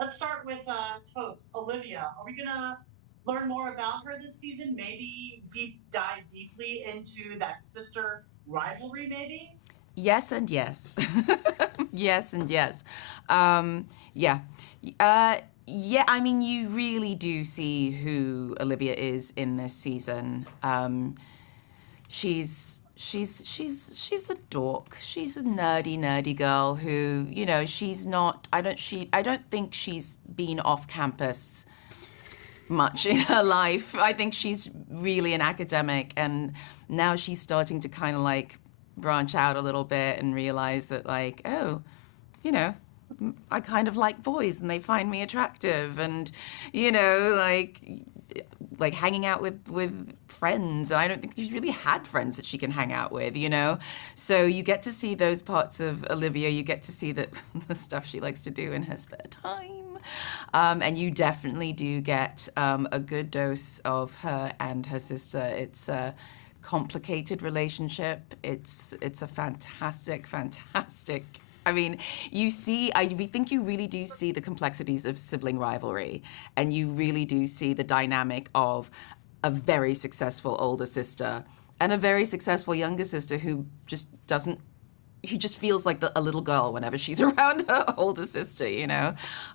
Let's start with Toks, Olivia. Are we gonna learn more about her this season? Maybe dive deeply into that sister rivalry, maybe? Yes and yes. Yes and yes. Yeah. Yeah, I mean, you really do see who Olivia is in this season. She's a dork. She's a nerdy girl who, she's not. I don't think she's been off campus much in her life. I think she's really an academic, and now she's starting to kind of like branch out a little bit and realize that, like, oh, you know, I kind of like boys and they find me attractive, and like hanging out with friends. And I don't think she's really had friends that she can hang out with. So you get to see those parts of Olivia. You get to see the stuff she likes to do in her spare time. And you definitely do get a good dose of her and her sister. It's a complicated relationship. It's a fantastic. I mean, I think you really do see the complexities of sibling rivalry, and you really do see the dynamic of a very successful older sister and a very successful younger sister who just feels like a little girl whenever she's around her older sister.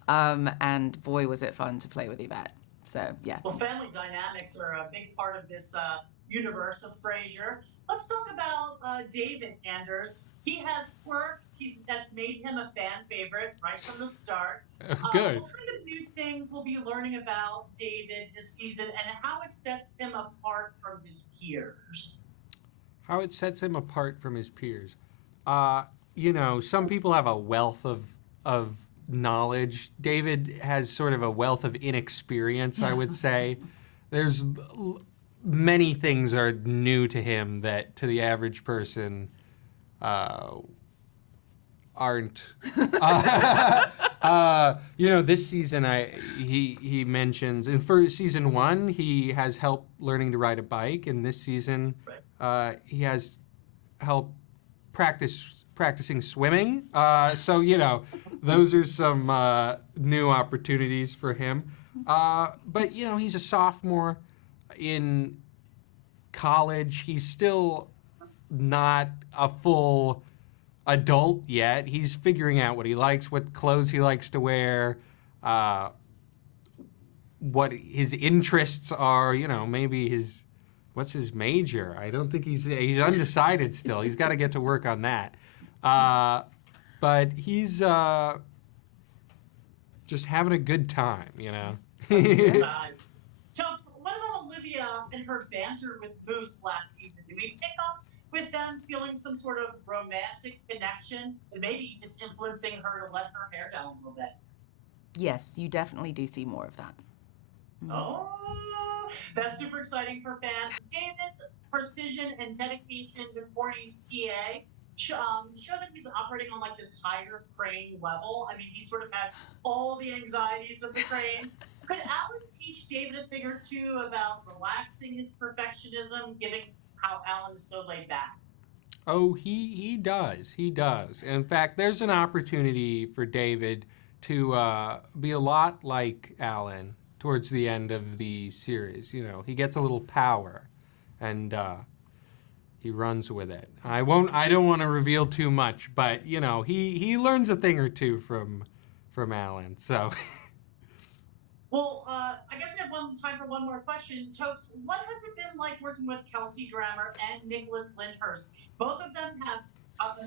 And boy, was it fun to play with Yvette. So, yeah. Well, family dynamics are a big part of this universe of Frasier. Let's talk about David Anders. He has quirks. That's made him a fan favorite right from the start. Good. What kind of new things we'll be learning about David this season, and how it sets him apart from his peers? How it sets him apart from his peers. Some people have a wealth of knowledge. David has sort of a wealth of inexperience, I would say. There's many things are new to him that to the average person aren't. This season he mentions for season 1 he has help learning to ride a bike, and this season he has help practicing swimming. Those are some new opportunities for him. But he's a sophomore in college. He's still not a full adult yet. He's figuring out what he likes, what clothes he likes to wear, what his interests are. Maybe what's his major? I don't think he's undecided still. He's got to get to work on that. But he's just having a good time. Chunks, what about Olivia and her banter with Moose last season? Do we pick up with them feeling some sort of romantic connection? And maybe it's influencing her to let her hair down a little bit. Yes, you definitely do see more of that. Oh, that's super exciting for fans. David's precision and dedication to Courtney's TA show that he's operating on like this higher crane level. I mean, he sort of has all the anxieties of the cranes. Could Alan teach David a thing or two about relaxing his perfectionism, given how Alan is so laid back? Oh, he does. He does. In fact, there's an opportunity for David to be a lot like Alan towards the end of the series. He gets a little power, and he runs with it. I don't want to reveal too much, but he learns a thing or two from Alan. So. Well, I guess I have time for one more question. Tokes, what has it been like working with Kelsey Grammer and Nicholas Lyndhurst? Both of them have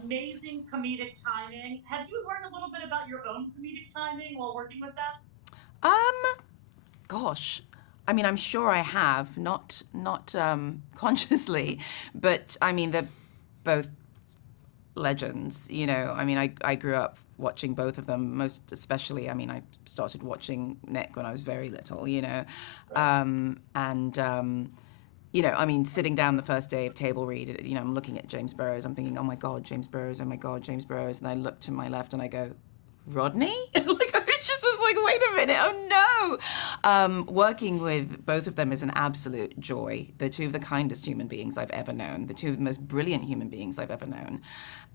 amazing comedic timing. Have you learned a little bit about your own comedic timing while working with them? Gosh. I mean, I'm sure I have, not consciously, but I mean, they're both legends. I mean, I grew up watching both of them, most especially. I mean, I started watching Nick when I was very little. I mean, sitting down the first day of table read, I'm looking at James Burrows. I'm thinking, oh my God, James Burrows. Oh my God, James Burrows. And I look to my left and I go, Rodney? Like, I just was like, wait a minute, oh no! Working with both of them is an absolute joy. They're two of the kindest human beings I've ever known. They're two of the most brilliant human beings I've ever known.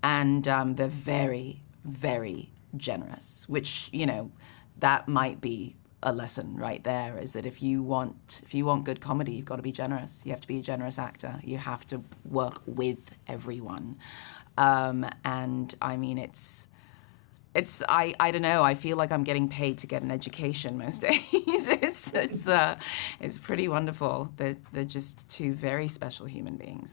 And they're very, very generous, which, that might be a lesson right there, is that if you want good comedy, you've got to be generous. You have to be a generous actor. You have to work with everyone. And I mean, I don't know. I feel like I'm getting paid to get an education most days. It's pretty wonderful. They're just two very special human beings.